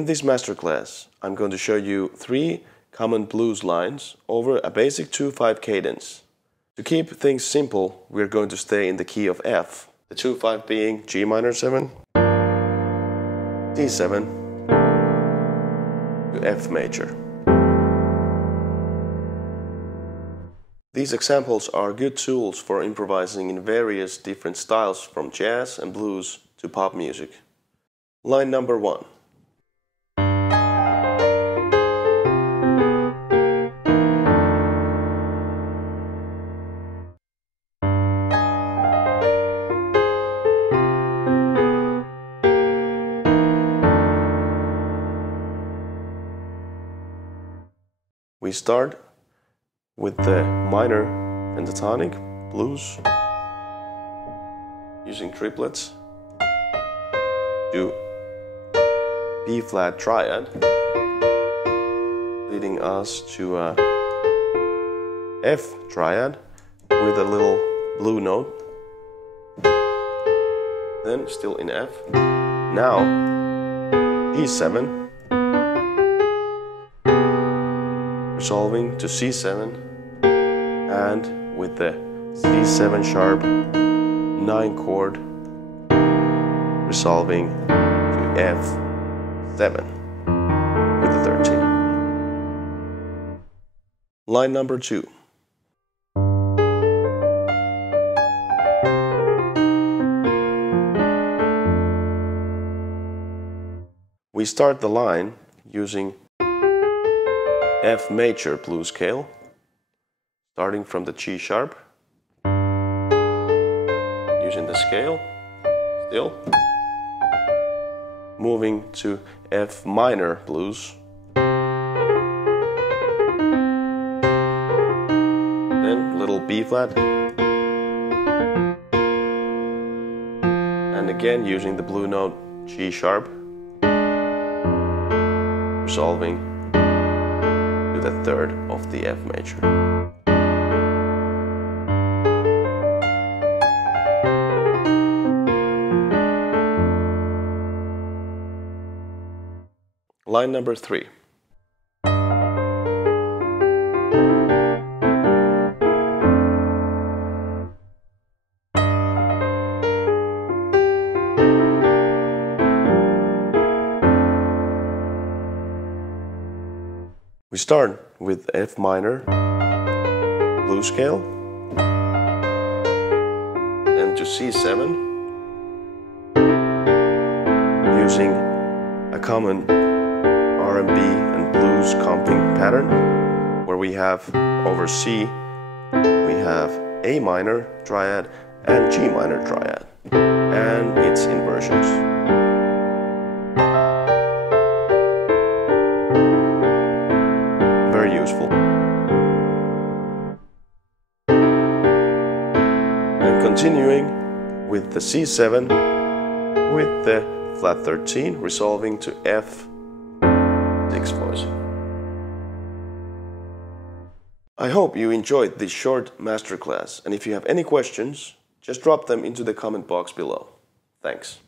In this masterclass, I'm going to show you 3 common blues lines over a basic 2/5 cadence. To keep things simple, we're going to stay in the key of F, the 2/5 being G minor 7, D7 to F major. These examples are good tools for improvising in various different styles from jazz and blues to pop music. Line number 1. We start with the minor pentatonic blues using triplets to B flat triad, leading us to a F triad with a little blue note, then still in F. Now G7, resolving to C7, and with the C7 sharp 9 chord, resolving to F7 with the 13. Line number 2. We start the line using F major blues scale, starting from the G sharp, using the scale, still, moving to F minor blues, then little B flat, and again using the blue note G sharp, resolving to the 3rd of the F major. Line number 3. We start with F minor blues scale, then to C7, using a common R&B and blues comping pattern, where we have over C, we have A minor triad and G minor triad, and its inversions. Very useful. And continuing with the C7 with the flat 13, resolving to F6 voicing. I hope you enjoyed this short masterclass, and if you have any questions, just drop them into the comment box below. Thanks.